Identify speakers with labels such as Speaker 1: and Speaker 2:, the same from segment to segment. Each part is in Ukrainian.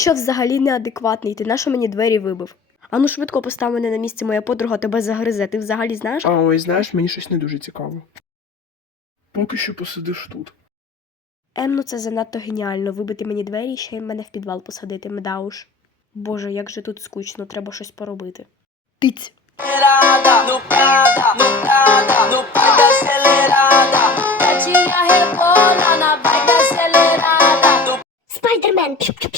Speaker 1: що взагалі неадекватний? Ти нащо мені двері вибив? Ану швидко постав мене на місце, моя подруга тебе загризе. Ти взагалі знаєш?
Speaker 2: А ой, знаєш, мені щось не дуже цікаво. Поки що посидиш тут.
Speaker 1: Ну це занадто геніально. Вибити мені двері і ще й мене в підвал посадити, медауш. Боже, як же тут скучно, треба щось поробити. Тиць!
Speaker 3: No Prada, no Prada, no pai acelerada. Gatinha rebola na vibe acelerada.
Speaker 1: Спайдермен!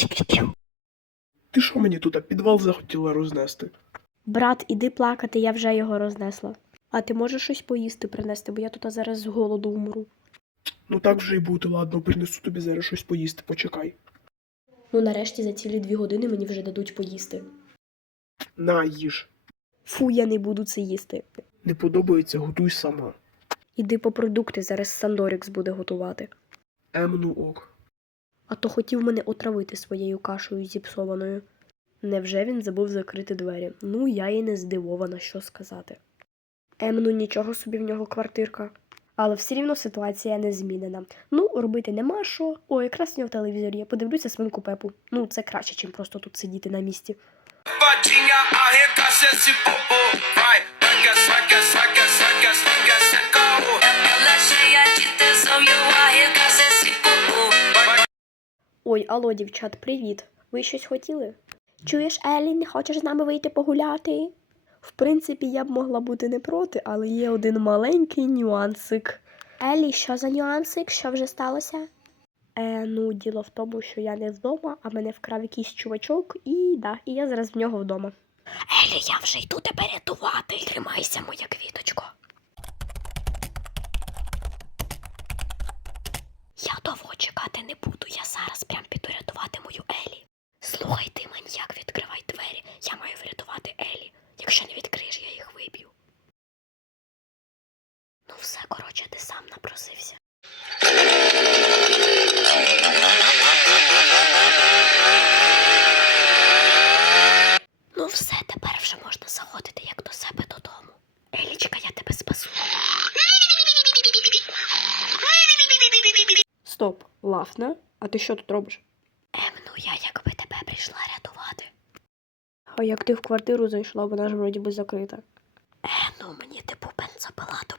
Speaker 2: Ти що мені тут підвал захотіла рознести?
Speaker 1: Брат, іди плакати, я вже його рознесла. А ти можеш щось поїсти принести, бо я тут зараз з голоду умру.
Speaker 2: Ну так вже й бути, ладно, принесу тобі зараз щось поїсти, почекай.
Speaker 1: Ну нарешті за цілі 2 години мені вже дадуть поїсти.
Speaker 2: На, їж.
Speaker 1: Фу, я не буду це їсти.
Speaker 2: Не подобається, готуй сама.
Speaker 1: Іди по продукти, зараз Сандорікс буде готувати.
Speaker 2: Ну ок.
Speaker 1: А то хотів мене отравити своєю кашею зіпсованою. Невже він забув закрити двері? Ну, я і не здивована, що сказати. Ну нічого собі в нього квартирка. Але все рівно ситуація не змінена. Ну, робити нема що. О, якраз в нього телевізор є. Подивлюся свинку Пепу. Ну, це краще, ніж просто тут сидіти на місці.
Speaker 4: Safadinha, arregaça esse popô. Vai, saca, saca, saca, saca, saca, saca.
Speaker 3: Ela é cheia de tesão e eu arregaço esse popô.
Speaker 1: Ой, алло, дівчат, привіт. Ви щось хотіли? Чуєш, Елі, не хочеш з нами вийти погуляти? В принципі, я б могла бути не проти, але є один маленький нюансик. Елі, що за нюансик? Що вже сталося? Ну, діло в тому, що я не вдома, а мене вкрав якийсь чувачок, і я зараз в нього вдома. Елі, я вже йду тебе рятувати. Тримайся, моя квіточко. Я довго чекати не буду, я зараз прям піду рятувати мою Елі. Слухай ти, маньяк, відкривай двері, я маю врятувати Елі. Якщо не відкриєш, я їх виб'ю. Ну все, коротше, ти сам напросився. Ну все, тепер вже можна заходити як до себе додому. Елічка, я тебе спасу. Стоп, Лафна, а ти що тут робиш? Ну я якби тебе прийшла рятувати. А як ти в квартиру зайшла, вона ж вроді би закрита. Ну мені типу бензопила